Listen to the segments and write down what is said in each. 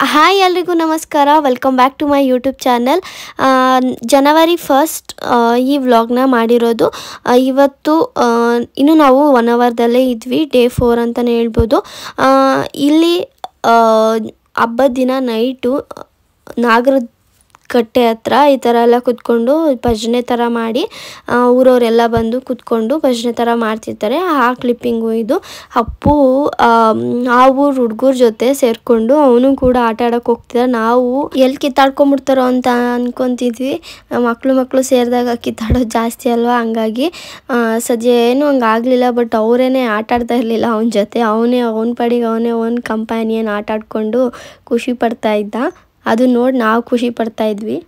Hi ಎಲ್ರಿಗೂ ನಮಸ್ಕಾರ, welcome back to my YouTube channel. ಜನವರಿ 1st ಈ ವ್ಲಾಗ್ನ ಮಾಡಿರೋದು. ಇವತ್ತು ಇನ್ನು ನಾವು 1 ಅವರ್ದಲ್ಲೇ ಇದ್ವಿ, ಡೇ 4 ಅಂತಲೇ ಹೇಳ್ಬೋದು. ಇಲ್ಲಿ ಹಬ್ಬದ ದಿನ ನೈಟು ನಾಗರಕಟ್ಟೆ ಹತ್ರ ಈ ಥರ ಎಲ್ಲ ಕೂತ್ಕೊಂಡು ಭಜನೆ ಥರ ಮಾಡಿ ಊರವರೆಲ್ಲ ಬಂದು ಕೂತ್ಕೊಂಡು ಭಜನೆ ಥರ ಮಾಡ್ತಿರ್ತಾರೆ. ಆ ಕ್ಲಿಪ್ಪಿಂಗು ಇದು. ಅಪ್ಪು ಆ ಊರು ಹುಡುಗರ ಜೊತೆ ಸೇರಿಕೊಂಡು ಅವನು ಕೂಡ ಆಟ ಆಡೋಕೆ ಹೋಗ್ತಿದ್ದ. ನಾವು ಎಲ್ಲಿ ಕಿತ್ತಾಡ್ಕೊಂಬಿಡ್ತಾರೋ ಅಂತ ಅನ್ಕೊತಿದ್ವಿ. ಮಕ್ಕಳು ಸೇರಿದಾಗ ಕಿತ್ತಾಡೋದು ಜಾಸ್ತಿ ಅಲ್ವಾ, ಹಂಗಾಗಿ ಸದ್ಯ ಏನು ಹಂಗಾಗಲಿಲ್ಲ. ಬಟ್ ಅವರೇನೆ ಆಟ ಆಡ್ತಾ ಇರಲಿಲ್ಲ ಅವನ ಜೊತೆ. ಅವನ ಪಾಡಿಗೆ ಅವನ ಕಂಪ್ಯಾನಿಯನ್ ಆಟ ಆಡಿಕೊಂಡು ಖುಷಿ ಪಡ್ತಾ ಇದ್ದ. ಅದು ನೋಡಿ ನಾವು ಖುಷಿ ಪಡ್ತಾ ಇದ್ವಿ.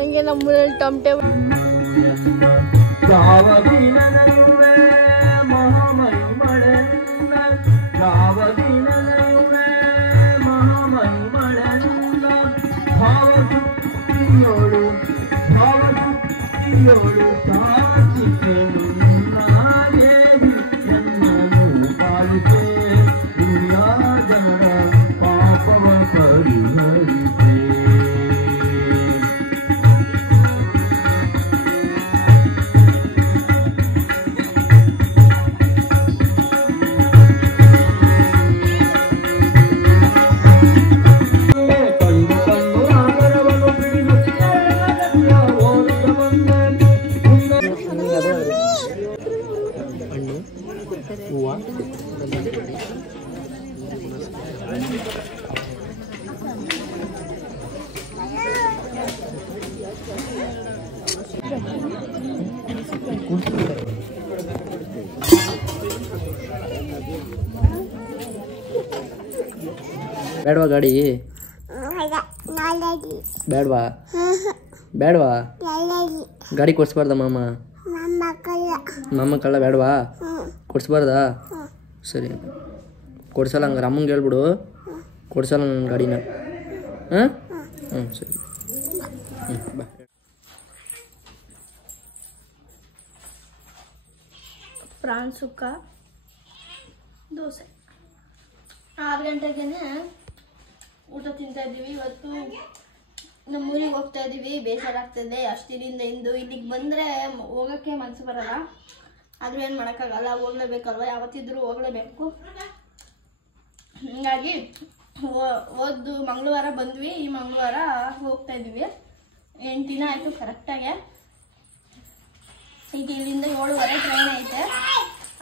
ಹಂಗೆ ನಮ್ಮೂರಲ್ಲಿ ಟಮಟೆ ಬೇಡವಾ ಗಾಡಿ? ಬೇಡವಾ ಬೇಡವಾ ಗಾಡಿ ಕೊಡ್ಸ್ಬಾರ್ದ ಮಾಮ? ಕಳ್ಳ ಬೇಡವಾ? ಕೊಡ್ಸ್ಬಾರ್ದಾ? ಸರಿ ಕೊಡ್ಸಲ್ಲ. ಹಂಗಾರೆ ಅಮ್ಮಂಗೆ ಹೇಳ್ಬಿಡು, ಕೊಡ್ಸಲ್ಲ ನನ್ನ ಗಾಡಿನ. ಸರಿ ಬಾ. ಪ್ರಾನ್ ಸುಕ್ಕ, ದೋಸೆ. 6 ಗಂಟೆಗೆ ಊಟ ತಿಂತಾ ಇದ್ದೀವಿ. ಇವತ್ತು ನಮ್ಮೂರಿಗೆ ಹೋಗ್ತಾ ಇದ್ದೀವಿ. ಬೇಸರ ಆಗ್ತದೆ. ಅಷ್ಟಿನಿಂದ ಇಲ್ಲಿಗೆ ಬಂದರೆ ಹೋಗೋಕ್ಕೆ ಮನಸ್ಸು ಬರಲ್ಲ. ಆದರೂ ಏನು ಮಾಡೋಕ್ಕಾಗಲ್ಲ, ಹೋಗ್ಲೇಬೇಕಲ್ವ, ಯಾವತ್ತಿದ್ರೂ ಹೋಗಲೇಬೇಕು. ಹೀಗಾಗಿ ಹೋದ್ದು ಮಂಗಳವಾರ ಬಂದ್ವಿ, ಈ ಮಂಗಳವಾರ ಹೋಗ್ತಾ ಇದ್ದೀವಿ. 8 ದಿನ ಆಯಿತು ಕರೆಕ್ಟಾಗೆ. ಈಗ ಇಲ್ಲಿಂದ 7:30 ಟ್ರೈನ್ ಐತೆ.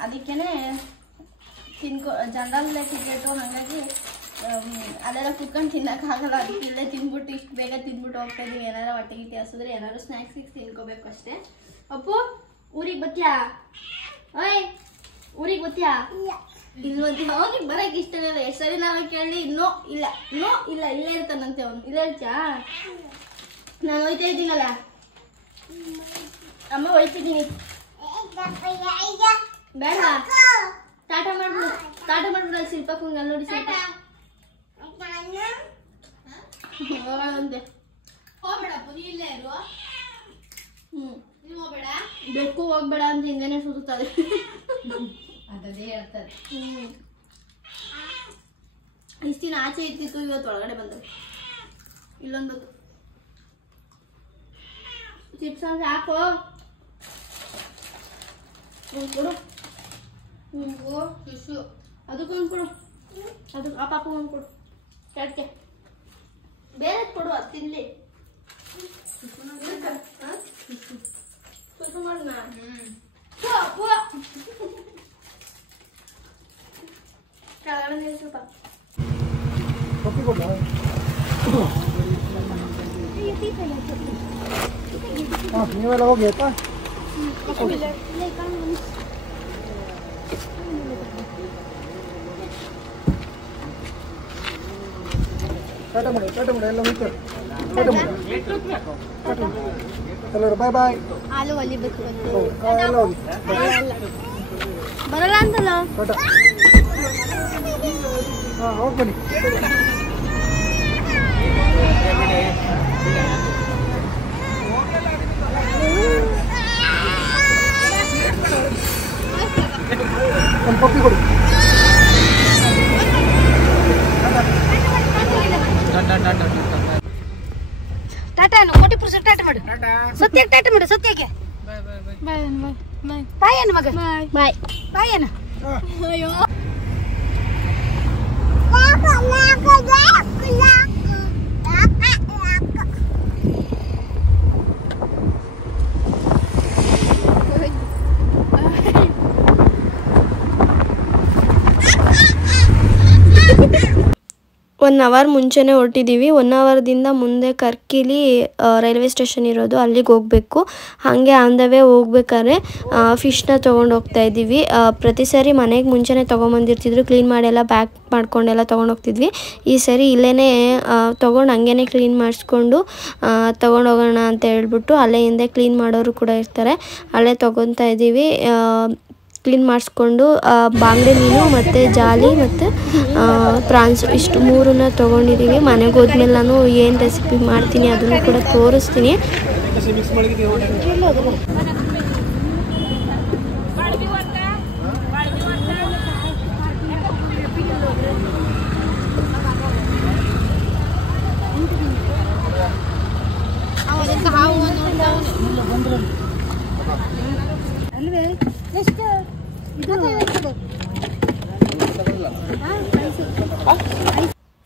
ಅದಕ್ಕೇ ಜನರಲ್ಲೇ ಟಿಕೆಟು, ಹಾಗಾಗಿ ಅಲ್ಲೆಲ್ಲ ಕುತ್ಕೊಂಡು ತಿನ್ನೋಕ್ಕಾಗಲ್ಲ. ಅದಕ್ಕೆ ಇಲ್ಲೇ ತಿಂದ್ಬಿಟ್ಟು ಇಷ್ಟು ಬೇಗ ತಿಂದ್ಬಿಟ್ಟು ಹೋಗ್ತಾ ಇದ್ದೀವಿ. ಏನಾರು ಹೊಟ್ಟೆಗೆ ಹಸಿದ್ರೆ ಏನಾದ್ರು ಸ್ನ್ಯಾಕ್ಸ್ ತಿನ್ಕೋಬೇಕು ಅಷ್ಟೇ. ಅಪ್ಪು ಊರಿಗೆ ಬತ್ತೀಯಾ? ಓಯ್ ಊರಿಗೆ ಬತ್ತೀಯಾ? ಇಲ್ಲಿ ಹೋಗಿ ಬರೋಕ್ಕೆ ಇಷ್ಟ ಇಲ್ಲ. ಎಷ್ಟು ಸರಿ ನಾವು ಕೇಳಿ ಇನ್ನೂ ಇಲ್ಲ ಇಲ್ಲೇ ಇರ್ತಾನಂತೆ ಅವನು. ಇಲ್ಲೇ ಇರ್ತೀಯಾ? ನಾನು ಹೋಯ್ತಾ ಇದ್ದೀನಲ್ಲ ಅಮ್ಮ, ಹೋಯ್ತಿದ್ದೀನಿ. ಬೇಡ ಟಾಟಾ ಮಾಡ್ಬಿಡು. ಅಲ್ಲಿ ಶಿಲ್ಪಕ್ಕಂಗೆ ಅಲ್ಲಿ ನೋಡಿ ಶಿಲ್ಪ ಹೋಗೋಣಂತೆ. ಹೋಗ್ಬೇಡಪ್ಪ, ನೀ ಇಲ್ಲೇ ಇರು. ಹೋಗ್ಬೇಡ, ಬೆಕ್ಕು ಹೋಗ್ಬೇಡ ಅಂತ ಹಿಂಗೇನೆ ಸುತ್ತುತ್ತದೆ. ಅದೇ ಹೇಳ್ತಾರೆ. ಇಷ್ಟು ದಿನ ಆಚೆ ಇತ್ತಿತ್ತು, ಇವತ್ತು ಒಳಗಡೆ ಬಂದವು. ಇಲ್ಲೊಂದು ಬಂತು ಚಿಪ್ಸ್ ಅಂದ್ರೆ ಹಾಕೋ. ಕೊಡು ಶಿಶು ಅದಕ್ಕೊಂದು ಕೊಡು, ಅದಕ್ಕೆ ಆ ಪಾಪ ಒಂದು ಕೊಡು. ಕೆಟ್ಟೆ ಬೇರೆ ಕೊಡು. ಅದು ತಿನ್ಲಿ ನೀವೆಲ್ಲ ಹೋಗಿ ಆಯ್ತಾ ಟಾಟಾ ಮಾಡಿ ಎಲ್ಲ ಹೋಯ್ತು ಟಾಟಾ ಮಾಡಿ ಎಲ್ಲರೂ ಬಾಯ್ ಬಾಯ್ ಹಾಲು ಒಲಿಬೇಕು ಎಲ್ಲ ಹೋಗಿ ಬರಲ್ಲ ಅಂತಲ್ಲ ಟಾಟಾ ಹಾಂ ಹೋಗಿ ಬನ್ನಿ ಒಂದು ಪಪ್ಪಿ ಕೊಡಿ ಟಾಟಾ ಕೋಟಿ ಪುರುಷ ಟಾಟಾ ಮಾಡು ಸತ್ಯಕ್ಕೆ ಟಾಟಾ ಮಾಡು ಸತ್ಯಕ್ಕೆ ಬಾಯ್ ಏನು ಮಗ ಬಾಯ್ ಬಾಯ್ ಏನು ಅಯ್ಯೋ ಒನ್ ಅವರ್ ಮುಂಚೆನೇ ಹೊರಟಿದ್ದೀವಿ. 1 ಅವರ್ದಿಂದ ಮುಂದೆ ಕರ್ಕಿಲಿ ರೈಲ್ವೆ ಸ್ಟೇಷನ್ ಇರೋದು, ಅಲ್ಲಿಗೆ ಹೋಗಬೇಕು. ಹಾಗೆ ಆನ್ ದ ವೇ ಹೋಗ್ಬೇಕಾದ್ರೆ ಫಿಶ್ನ ತೊಗೊಂಡು ಹೋಗ್ತಾ ಇದ್ದೀವಿ. ಪ್ರತಿ ಸಾರಿ ಮನೆಗೆ ಮುಂಚೆನೇ ತೊಗೊಂಬಂದಿರ್ತಿದ್ರು, ಕ್ಲೀನ್ ಮಾಡಿಯೆಲ್ಲ ಪ್ಯಾಕ್ ಮಾಡ್ಕೊಂಡೆಲ್ಲ ತೊಗೊಂಡೋಗ್ತಿದ್ವಿ. ಈ ಸರಿ ಇಲ್ಲೇ ತೊಗೊಂಡು ಹಂಗೇ ಕ್ಲೀನ್ ಮಾಡಿಸ್ಕೊಂಡು ತೊಗೊಂಡೋಗೋಣ ಅಂತ ಹೇಳ್ಬಿಟ್ಟು ಅಲ್ಲೇ ಹಿಂದೆ ಕ್ಲೀನ್ ಮಾಡೋರು ಕೂಡ ಇರ್ತಾರೆ, ಅಲ್ಲೇ ತೊಗೊತಾ ಇದ್ದೀವಿ. ಕ್ಲೀನ್ ಮಾಡಿಸ್ಕೊಂಡು ಬಾಂಗಡೆ ಮೀನು ಮತ್ತು ಜಾಲಿ ಮತ್ತು ಪ್ರಾನ್ಸ್ ಇಷ್ಟು 3 ತೊಗೊಂಡಿದ್ದೀವಿ. ಮನೆಗೆ ಹೋದ್ಮೇಲೆ ನಾನು ಏನು ರೆಸಿಪಿ ಮಾಡ್ತೀನಿ ಅದನ್ನು ಕೂಡ ತೋರಿಸ್ತೀನಿ.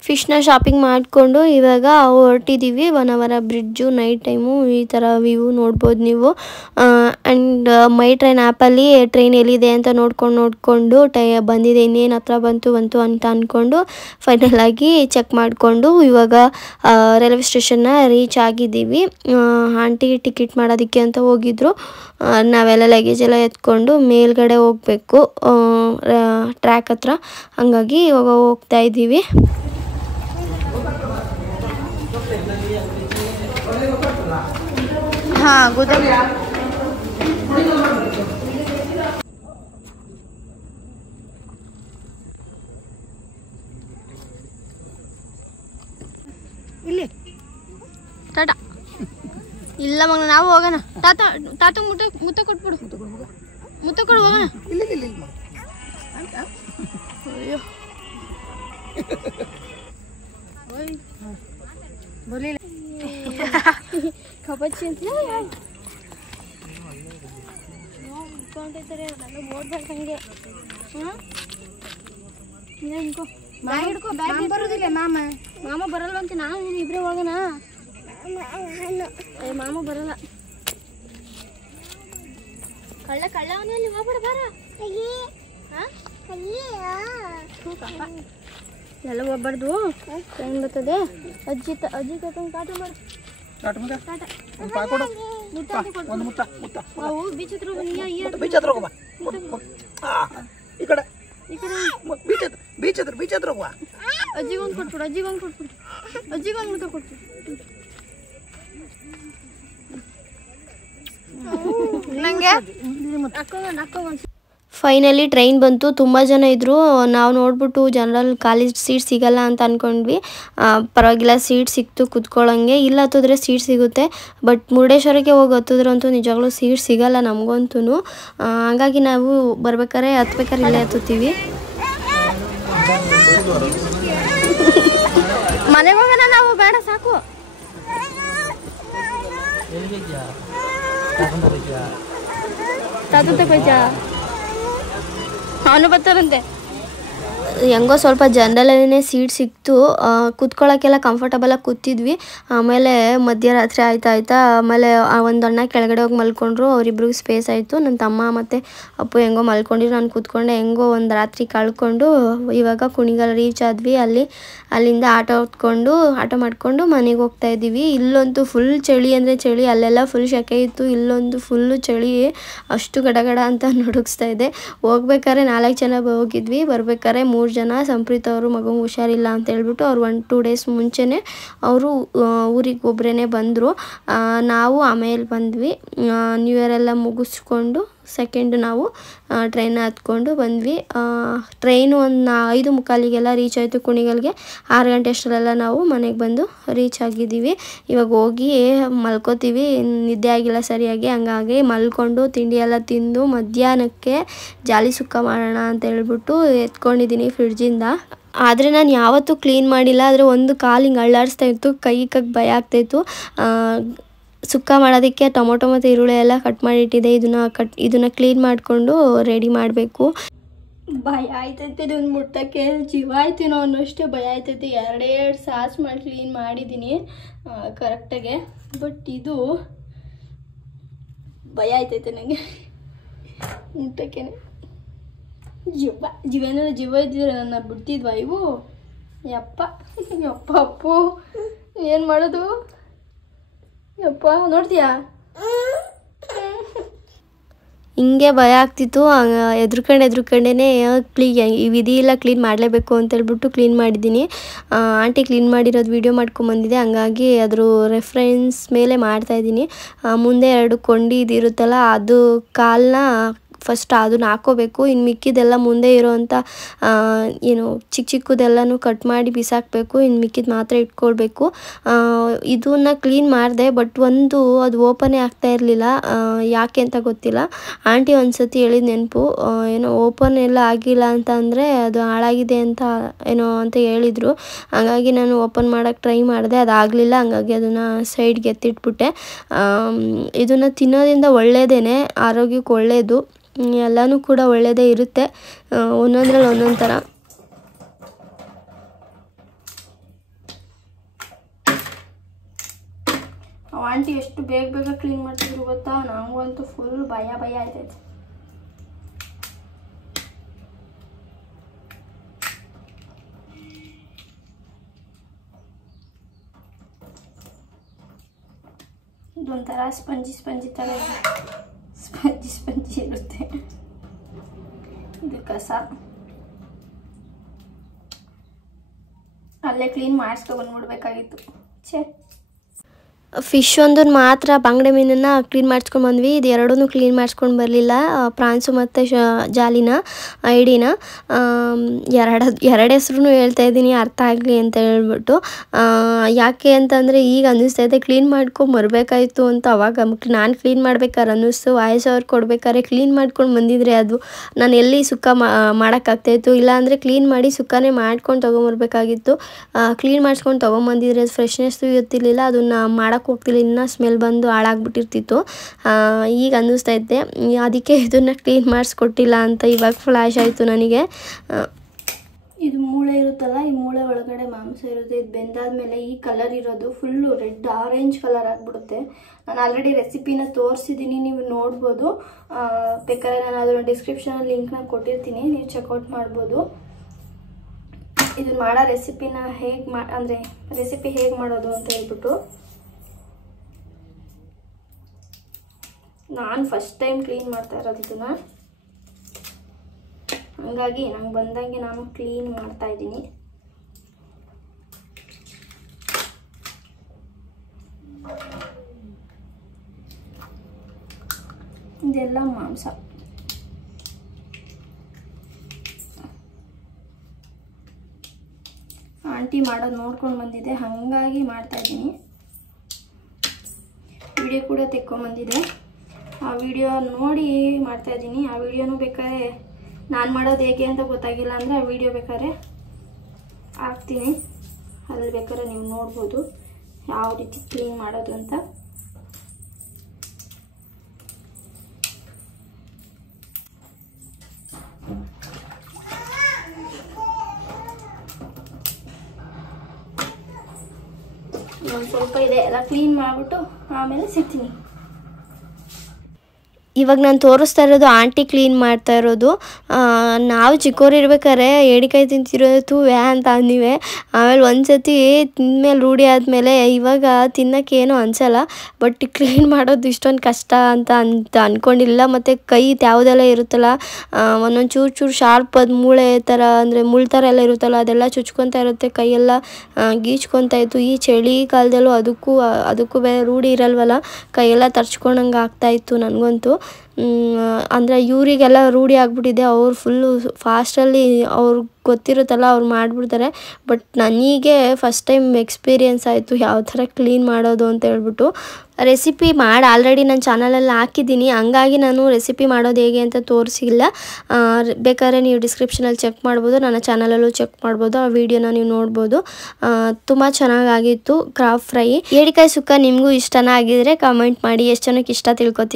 ಫಿಶ್ನ ಶಾಪಿಂಗ್ ಮಾಡಿಕೊಂಡು ಇವಾಗ ಹೊರಟಿದ್ದೀವಿ. 1 ಅವರ್ ಬ್ರಿಡ್ಜು, ನೈಟ್ ಟೈಮು ಈ ಥರ ವ್ಯೂ ನೋಡ್ಬೋದು ನೀವು. ಆ್ಯಂಡ್ ಮೈ ಟ್ರೈನ್ ಆ್ಯಪಲ್ಲಿ ಟ್ರೈನ್ ಎಲ್ಲಿದೆ ಅಂತ ನೋಡ್ಕೊಂಡು ಬಂದಿದೆ, ಇನ್ನೇನು ಹತ್ರ ಬಂತು ಅಂತ ಅಂದ್ಕೊಂಡು ಫೈನಲಾಗಿ ಚೆಕ್ ಮಾಡಿಕೊಂಡು ಇವಾಗ ರೈಲ್ವೆ ಸ್ಟೇಷನ್ನ ರೀಚ್ ಆಗಿದ್ದೀವಿ. ಆಂಟಿ ಟಿಕೆಟ್ ಮಾಡೋದಕ್ಕೆ ಅಂತ ಹೋಗಿದ್ರು. ನಾವೆಲ್ಲ ಲಗೇಜ್ ಎಲ್ಲ ಎತ್ಕೊಂಡು ಮೇಲ್ಗಡೆ ಹೋಗಬೇಕು ಟ್ರ್ಯಾಕ್ ಹತ್ರ, ಹಾಗಾಗಿ ಇವಾಗ ಹೋಗ್ತಾ ಇದ್ದೀವಿ. ಹಾಂ ಗೋದಾಮಿ ಇಲ್ಲಿ ಟಾಟಾ ಇಲ್ಲ ಮಗ, ನಾವು ಹೋಗೋಣ. ತಾತ ಮುತ್ತ ಕೊಟ್ಬಿಡು, ಮುತ್ತ ಕೊಡು ಹೋಗೋಣ. ಅಯ್ಯೋ ಬರಲಿಲ್ಲ ಕಬಚ್ಚಿ ಅಂತ ಇಟ್ಕೊಂಡಿರ್ತಾರೆ, ನನಗೆ ಓದ್ಬೇಕು ಹಂಗೆ. ಬ್ಯಾಗ್ ಹಿಡ್ಕೊ, ಬ್ಯಾಗ್ ಬರೋದಿಲ್ಲ. ಮಾಮ ಬರಲ್ಲ ಅಂತ ನಾನು ನೀನು ಇಬ್ಬರೇ ಹೋಗೋಣ. ಮಾಮ ಬರಲ್ಲ, ಕಳ್ಳ ಅವನಲ್ಲಿ ಹೋಗ್ಬಿಡ ಬಾರ. ಎಲ್ಲ ಹೋಗ್ಬಾರ್ದು, ಟ್ರೈನ್ ಬರ್ತದೆ. ಅಜ್ಜಿ ಕತ್ತಂಗೆ ಟಾಟ ಮಾಡು. ಬೀಚ್ ಹತ್ರ ಅಜ್ಜಿಗೊಂದು ಕೊಟ್ಬಿಡು, ಅಜ್ಜಿಗೊಂದು ಮುತ್ತ ಕೊಟ್ಬಿಡು. ನಂಗೆ ಫೈನಲಿ ಟ್ರೈನ್ ಬಂತು. ತುಂಬ ಜನ ಇದ್ದರು. ನಾವು ನೋಡ್ಬಿಟ್ಟು ಜನರಲ್ ಖಾಲಿ ಸೀಟ್ ಸಿಗಲ್ಲ ಅಂತ ಅಂದ್ಕೊಂಡ್ವಿ. ಪರವಾಗಿಲ್ಲ, ಸೀಟ್ ಸಿಕ್ತು ಕೂತ್ಕೊಳ್ಳೋಂಗೆ. ಇಲ್ಲ ಹತ್ತಿದ್ರೆ ಸೀಟ್ ಸಿಗುತ್ತೆ, ಬಟ್ ಮುರುಡೇಶ್ವರಕ್ಕೆ ಹೋಗಿ ಹತ್ತಿದ್ರಂತೂ ನಿಜವಾಗ್ಲೂ ಸೀಟ್ ಸಿಗಲ್ಲ ನಮಗಂತೂ. ಹಾಗಾಗಿ ನಾವು ಬರ್ಬೇಕಾದ್ರೆ ಇಲ್ಲೇ ಹತ್ತುತ್ತೀವಿ. ಮನೆಗೆ ಹೋಗೋಣ ನಾವು, ಬೇಡ ಸಾಕು. ತಾತ ತಗೋಯ್ತಾ, ಅವನು ಬರ್ತಾರಂತೆ. ಹೆಂಗೋ ಸ್ವಲ್ಪ ಜನರಲ್ಲೇ ಸೀಟ್ ಸಿಕ್ತು. ಕೂತ್ಕೊಳ್ಳೋಕ್ಕೆಲ್ಲ ಕಂಫರ್ಟಬಲಾಗಿ ಕೂತಿದ್ವಿ. ಆಮೇಲೆ ಮಧ್ಯರಾತ್ರಿ ಆಯ್ತಾ ಆಮೇಲೆ ಒಂದು ಅಣ್ಣ ಕೆಳಗಡೆ ಹೋಗಿ ಮಲ್ಕೊಂಡ್ರು. ಅವರಿಬ್ರಿಗೂ ಸ್ಪೇಸ್ ಆಯಿತು. ನನ್ನ ತಮ್ಮ ಮತ್ತು ಅಪ್ಪು ಹೆಂಗೋ ಮಲ್ಕೊಂಡಿರು. ನಾನು ಕೂತ್ಕೊಂಡೆ ಹೆಂಗೋ ಒಂದು ರಾತ್ರಿ ಕಳ್ಕೊಂಡು ಇವಾಗ ಕುಣಿಗಲ್ ರೀಚ್ ಆದ್ವಿ. ಅಲ್ಲಿಂದ ಆಟೋ ಮಾಡಿಕೊಂಡು ಮನೆಗೆ ಹೋಗ್ತಾ ಇದ್ದೀವಿ. ಇಲ್ಲಂತೂ ಫುಲ್ ಚಳಿ ಅಂದರೆ ಚಳಿ, ಅಲ್ಲೆಲ್ಲ ಫುಲ್ ಸೆಕೆ ಇತ್ತು. ಇಲ್ಲೊಂದು ಫುಲ್ಲು ಚಳಿ, ಅಷ್ಟು ಗಡಗಡ ಅಂತ ನಡುಗಿಸ್ತಾ ಇದೆ. ಹೋಗ್ಬೇಕಾದ್ರೆ 4 ಜನ ಹೋಗಿದ್ವಿ, ಬರ್ಬೇಕಾದ್ರೆ 3 ಜನ. ಸಂಪ್ರೀತ್ ಅವರು ಮಗು ಹುಷಾರಿಲ್ಲ ಅಂತ ಹೇಳ್ಬಿಟ್ಟು ಅವ್ರು 1-2 ಡೇಸ್ ಮುಂಚೆನೇ ಅವರು ಊರಿಗೆ ಒಬ್ಬರೇ ಬಂದರು. ನಾವು ಆಮೇಲೆ ಬಂದ್ವಿ. ನ್ಯೂ ಇಯರ್ ಎಲ್ಲ ಮುಗಿಸ್ಕೊಂಡು ಸೆಕೆಂಡ್ ನಾವು ಟ್ರೈನ್ ಹತ್ಕೊಂಡು ಬಂದ್ವಿ. ಟ್ರೈನು ಒಂದು 5:45ಗೆಲ್ಲ ರೀಚ್ ಆಯಿತು ಕುಣಿಗಲ್ಗೆ. 6 ಗಂಟೆ ಅಷ್ಟರಲ್ಲೆಲ್ಲ ನಾವು ಮನೆಗೆ ಬಂದು ರೀಚ್ ಆಗಿದ್ದೀವಿ. ಇವಾಗ ಹೋಗಿ ಮಲ್ಕೋತೀವಿ. ನಿದ್ದೆ ಆಗಿಲ್ಲ ಸರಿಯಾಗಿ, ಹಂಗಾಗಿ ಮಲ್ಕೊಂಡು ತಿಂಡಿ ಎಲ್ಲ ತಿಂದು ಮಧ್ಯಾಹ್ನಕ್ಕೆ ಜಾಲಿ ಸುಕ್ಕ ಮಾಡೋಣ ಅಂತ ಹೇಳ್ಬಿಟ್ಟು ಎತ್ಕೊಂಡಿದ್ದೀನಿ ಫ್ರಿಡ್ಜಿಂದ. ಆದರೆ ನಾನು ಯಾವತ್ತೂ ಕ್ಲೀನ್ ಮಾಡಿಲ್ಲ. ಆದರೆ ಒಂದು ಕಾಲು ಹಿಂಗೆ ಅಳ್ಳಾಡಿಸ್ತಾ ಇತ್ತು, ಕೈ ಭಯ ಆಗ್ತಾಯಿತ್ತು. ಸುಕ್ಕ ಮಾಡೋದಕ್ಕೆ ಟೊಮೊಟೊ ಮತ್ತು ಈರುಳ್ಳಿ ಎಲ್ಲ ಕಟ್ ಮಾಡಿಟ್ಟಿದೆ. ಇದನ್ನು ಕ್ಲೀನ್ ಮಾಡಿಕೊಂಡು ರೆಡಿ ಮಾಡಬೇಕು. ಭಯ ಆಯ್ತೈತೆ ಇದನ್ನು ಮುಟ್ಟಕ್ಕೆ, ಜೀವ ಆಯ್ತೀನೋ ಅನ್ನೋಷ್ಟೇ ಭಯ ಆಯ್ತೈತೆ. 2 ಸಾಸ್ ಮಾಡಿ ಕ್ಲೀನ್ ಮಾಡಿದ್ದೀನಿ ಕರೆಕ್ಟಾಗೆ. ಬಟ್ ಇದು ಭಯ ಆಯ್ತೈತೆ ನನಗೆ ಮುಟ್ಟಕ್ಕೆ. ಜೀವ ಇದ್ದಿದ್ರೆ ನನ್ನ ಬಿಡ್ತಿದ್ವಾ ಇವು? ಯಪ್ಪ ಅಪ್ಪು ಏನು ಮಾಡೋದು ಯಪ್ಪ, ನೋಡ್ತೀಯಾ ಹಿಂಗೆ ಭಯ ಆಗ್ತಿತ್ತು. ಎದ್ರುಕೊಂಡೇ ಈ ವಿಧಿ ಇಲ್ಲ, ಕ್ಲೀನ್ ಮಾಡಲೇಬೇಕು ಅಂತೇಳ್ಬಿಟ್ಟು ಕ್ಲೀನ್ ಮಾಡಿದ್ದೀನಿ. ಆಂಟಿ ಕ್ಲೀನ್ ಮಾಡಿರೋದು ವೀಡಿಯೋ ಮಾಡ್ಕೊಂಬಂದಿದೆ, ಹಂಗಾಗಿ ಅದ್ರ ರೆಫರೆನ್ಸ್ ಮೇಲೆ ಮಾಡ್ತಾಯಿದ್ದೀನಿ. ಮುಂದೆ 2 ಕೊಂಡಿ ಇದಿರುತ್ತಲ್ಲ, ಅದು ಕಾಲನ್ನ ಫಸ್ಟ್ ಅದನ್ನ ಹಾಕೋಬೇಕು. ಇನ್ನು ಮಿಕ್ಕಿದೆಲ್ಲ ಮುಂದೆ ಇರೋವಂಥ ಏನು ಚಿಕ್ಕದೆಲ್ಲನೂ ಕಟ್ ಮಾಡಿ ಬಿಸಾಕಬೇಕು. ಇನ್ನು ಮಿಕ್ಕಿದ ಮಾತ್ರ ಇಟ್ಕೊಳ್ಬೇಕು. ಇದನ್ನು ಕ್ಲೀನ್ ಮಾಡಿದೆ, ಬಟ್ ಅದು ಓಪನೇ ಆಗ್ತಾ ಇರಲಿಲ್ಲ. ಯಾಕೆ ಅಂತ ಗೊತ್ತಿಲ್ಲ. ಆಂಟಿ ಒಂದು ಸತಿ ಹೇಳಿದ ನೆನಪು, ಏನೋ ಓಪನ್ ಎಲ್ಲ ಆಗಿಲ್ಲ ಅಂತ ಅಂದರೆ ಅದು ಹಾಳಾಗಿದೆ ಅಂತ ಏನೋ ಅಂತ ಹೇಳಿದರು. ಹಾಗಾಗಿ ನಾನು ಓಪನ್ ಮಾಡೋಕ್ಕೆ ಟ್ರೈ ಮಾಡಿದೆ, ಅದಾಗಲಿಲ್ಲ. ಹಂಗಾಗಿ ಅದನ್ನು ಸೈಡ್ಗೆ ಎತ್ತಿಟ್ಬಿಟ್ಟೆ. ಇದನ್ನು ತಿನ್ನೋದ್ರಿಂದ ಒಳ್ಳೆಯದೇ, ಆರೋಗ್ಯಕ್ಕೆ ಒಳ್ಳೆಯದು. ಎಲ್ಲನೂ ಕೂಡ ಒಳ್ಳೆಯದೇ ಇರುತ್ತೆ, ಒಂದೊಂದ್ರಲ್ಲಿ ಒಂದೊಂದು ಥರ. ಆಂಟಿ ಎಷ್ಟು ಬೇಗ ಕ್ಲೀನ್ ಮಾಡ್ತಿದ್ರು ಗೊತ್ತಾ? ನನಗಂತೂ ಫುಲ್ ಭಯ ಆಯ್ತೈತೆ. ಇದೊಂಥರ ಸ್ಪಂಜಿ ಥರ ಸ್ಪಂಜಿ ಇರುತ್ತೆ. ಇದು ಕಸ ಅಲ್ಲೇ ಕ್ಲೀನ್ ಮಾಡಿಸ್ಕೊಂಡ್ಬಂದ್ಬಿಡ್ಬೇಕಾಗಿತ್ತು. ಫಿಶ್ ಒಂದನ್ನು ಮಾತ್ರ ಬಂಗಡೆ ಮೀನನ್ನು ಕ್ಲೀನ್ ಮಾಡಿಸ್ಕೊಂಡು ಬಂದ್ವಿ. ಇದು ಎರಡೂ ಕ್ಲೀನ್ ಮಾಡಿಸ್ಕೊಂಡು ಬರಲಿಲ್ಲ, ಪ್ರಾನ್ಸು ಮತ್ತು ಜಾಲಿನ ಐಡಿನ. ಎರಡು ಹೆಸ್ರು ಹೇಳ್ತಾ ಇದ್ದೀನಿ ಅರ್ಥ ಆಗಲಿ ಅಂತ ಹೇಳ್ಬಿಟ್ಟು. ಯಾಕೆ ಅಂತಂದರೆ ಈಗ ಅನ್ನಿಸ್ತಾಯಿದೆ ಕ್ಲೀನ್ ಮಾಡ್ಕೊಂಬರ್ಬೇಕಾಯ್ತು ಅಂತ. ಅವಾಗ ನಾನು ಕ್ಲೀನ್ ಮಾಡ್ಬೇಕಾದ್ರೆ ಅನ್ನಿಸ್ತು, ವಾಯ್ಸ್ ಅವ್ರು ಕೊಡ್ಬೇಕಾದ್ರೆ ಕ್ಲೀನ್ ಮಾಡ್ಕೊಂಡು ಬಂದಿದ್ರೆ ಅದು ನಾನು ಎಲ್ಲಿ ಸುಕ್ಕ ಮಾಡೋಕ್ಕಾಗ್ತಾಯಿತ್ತು. ಇಲ್ಲಾಂದರೆ ಕ್ಲೀನ್ ಮಾಡಿ ಸುಕ್ಕನೇ ಮಾಡ್ಕೊಂಡು ತೊಗೊಂಬರ್ಬೇಕಾಗಿತ್ತು. ಕ್ಲೀನ್ ಮಾಡಿಸ್ಕೊಂಡು ತೊಗೊಂಬಂದಿದ್ರೆ ಫ್ರೆಶ್ನೆಸ್ಸು ಇರ್ತಿರ್ಲಿಲ್ಲ, ಅದನ್ನು ಮಾಡೋಕ್ಕೆ ಹೋಗ್ತಿಲ್ಲ, ಇನ್ನೂ ಸ್ಮೆಲ್ ಬಂದು ಹಾಳಾಗ್ಬಿಟ್ಟಿರ್ತಿತ್ತು. ಈಗ ಅನ್ನಿಸ್ತೈತೆ ಅದಕ್ಕೆ ಇದನ್ನು ಕ್ಲೀನ್ ಮಾಡಿಸ್ಕೊಟ್ಟಿಲ್ಲ ಅಂತ ಇವಾಗ ಫ್ಲ್ಯಾಶ್ ಆಯಿತು ನನಗೆ. ಇದು ಮೂಳೆ ಇರುತ್ತಲ್ಲ, ಈ ಮೂಳೆ ಒಳಗಡೆ ಮಾಂಸ ಇರುತ್ತೆ. ಇದು ಬೆಂದಾದ್ಮೇಲೆ ಈ ಕಲರ್ ಇರೋದು ಫುಲ್ಲು ರೆಡ್ ಆರೆಂಜ್ ಕಲರ್ ಆಗಿಬಿಡುತ್ತೆ. ನಾನು ಆಲ್ರೆಡಿ ರೆಸಿಪಿನ ತೋರಿಸಿದ್ದೀನಿ, ನೀವು ನೋಡ್ಬೋದು. ಬೇಕಾದ್ರೆ ನಾನು ಅದನ್ನು ಡಿಸ್ಕ್ರಿಪ್ಷನಲ್ಲಿ ಲಿಂಕ್ನ ಕೊಟ್ಟಿರ್ತೀನಿ, ನೀವು ಚೆಕ್ಔಟ್ ಮಾಡ್ಬೋದು. ಇದನ್ನು ಮಾಡೋ ರೆಸಿಪಿನ ರೆಸಿಪಿ ಹೇಗೆ ಮಾಡೋದು ಅಂತ ಹೇಳ್ಬಿಟ್ಟು. ನಾನು ಫಸ್ಟ್ ಟೈಮ್ ಕ್ಲೀನ್ ಮಾಡ್ತಾ ಇರೋದು ಇದನ್ನು, ಹಂಗಾಗಿ ನಂಗೆ ಬಂದಂಗೆ ನಾನು ಕ್ಲೀನ್ ಮಾಡ್ತಾ ಇದ್ದೀನಿ. ಇದೆಲ್ಲ ಮಾಂಸ. ಆಂಟಿ ಮಾಡೋದು ನೋಡ್ಕೊಂಡು ಬಂದಿದ್ದೆ, ಹಾಗಾಗಿ ಮಾಡ್ತಾ ಇದ್ದೀನಿ. ವಿಡಿಯೋ ಕೂಡ ತೆಕ್ಕೊಂಬಂದಿದೆ, ಆ ವಿಡಿಯೋ ನೋಡಿ ಮಾಡ್ತಾಯಿದ್ದೀನಿ. ಆ ವಿಡಿಯೋನೂ ಬೇಕಾದ್ರೆ ನಾನು ಮಾಡೋದು ಹೇಗೆ ಅಂತ ಗೊತ್ತಾಗಿಲ್ಲ ಅಂದರೆ ಆ ವಿಡಿಯೋ ಬೇಕಾದ್ರೆ ಹಾಕ್ತೀನಿ, ಅಲ್ಲಿ ಬೇಕಾದ್ರೆ ನೀವು ನೋಡ್ಬೋದು ಯಾವ ರೀತಿ ಕ್ಲೀನ್ ಮಾಡೋದು ಅಂತ. ಸ್ವಲ್ಪ ಇದೆ, ಎಲ್ಲ ಕ್ಲೀನ್ ಮಾಡಿಬಿಟ್ಟು ಆಮೇಲೆ ಸಿಗ್ತೀನಿ. ಇವಾಗ ನಾನು ತೋರಿಸ್ತಾ ಇರೋದು ಆಂಟಿ ಕ್ಲೀನ್ ಮಾಡ್ತಾ ಇರೋದು. ನಾವು ಚಿಕ್ಕವ್ರು ಇರ್ಬೇಕಾದ್ರೆ ಏಡಿಕಾಯಿ ತಿಂತಿರೋದು ವ್ಯಾ ಅಂತ ಅಂದಿವೆ. ಆಮೇಲೆ ಒಂದ್ಸತಿ ತಿಂದಮೇಲೆ ರೂಢಿ ಆದಮೇಲೆ ಇವಾಗ ತಿನ್ನೋಕ್ಕೇನು ಅನಿಸಲ್ಲ. ಬಟ್ ಕ್ಲೀನ್ ಮಾಡೋದು ಇಷ್ಟೊಂದು ಕಷ್ಟ ಅಂತ ಅಂದ್ಕೊಂಡಿಲ್ಲ. ಮತ್ತು ಕೈ ಯಾವುದೆಲ್ಲ ಇರುತ್ತಲ್ಲ ಒಂದೊಂದು ಚೂರು ಶಾರ್ಪ್ ಅದು ಮೂಳೆ ಥರ ಅಂದರೆ ಮುಳ್ಳು ಥರ ಎಲ್ಲ ಇರುತ್ತಲ್ಲ ಅದೆಲ್ಲ ಚುಚ್ಕೊತಾ ಇರುತ್ತೆ, ಕೈಯೆಲ್ಲ ಗೀಚ್ಕೊತಾ ಇತ್ತು. ಈ ಚಳಿಗಾಲದಲ್ಲೂ ಅದಕ್ಕೂ ಬೇರೆ ರೂಢಿ ಇರಲ್ವಲ್ಲ, ಕೈಯೆಲ್ಲ ತರ್ಚ್ಕೊಂಡಂಗೆ ಆಗ್ತಾಯಿತ್ತು ನನಗಂತೂ. ಅಂದರೆ ಇವರಿಗೆಲ್ಲ ರೂಢಿ ಆಗಿಬಿಟ್ಟಿದೆ, ಅವ್ರು ಫುಲ್ಲು ಫಾಸ್ಟಲ್ಲಿ ಅವ್ರಿಗೆ ಗೊತ್ತಿರುತ್ತಲ್ಲ ಅವ್ರು ಮಾಡಿಬಿಡ್ತಾರೆ. ಬಟ್ ನನಗೆ ಫಸ್ಟ್ ಟೈಮ್ ಎಕ್ಸ್ಪೀರಿಯೆನ್ಸ್ ಆಯಿತು ಯಾವ ಥರ ಕ್ಲೀನ್ ಮಾಡೋದು ಅಂತ ಹೇಳ್ಬಿಟ್ಟು. ರೆಸಿಪಿ ಮಾಡಿ ಆಲ್ರೆಡಿ ನನ್ನ ಚಾನಲಲ್ಲಿ ಹಾಕಿದ್ದೀನಿ, ಹಂಗಾಗಿ ನಾನು ರೆಸಿಪಿ ಮಾಡೋದು ಹೇಗೆ ಅಂತ ತೋರಿಸಿಲ್ಲ. ಬೇಕಾದ್ರೆ ನೀವು ಡಿಸ್ಕ್ರಿಪ್ಷನಲ್ಲಿ ಚೆಕ್ ಮಾಡ್ಬೋದು, ನನ್ನ ಚಾನಲಲ್ಲೂ ಚೆಕ್ ಮಾಡ್ಬೋದು, ಆ ವಿಡಿಯೋನ ನೀವು ನೋಡ್ಬೋದು. ತುಂಬ ಚೆನ್ನಾಗಾಗಿತ್ತು ಕ್ರಾಬ್ ಫ್ರೈ. ಏಡಿಕಾಯಿ ಸುಕ್ಕ ನಿಮಗೂ ಇಷ್ಟನ ಆಗಿದ್ರೆ ಕಮೆಂಟ್ ಮಾಡಿ, ಎಷ್ಟು ಜನಕ್ಕೆ ಇಷ್ಟ ತಿಳ್ಕೊತೀನಿ.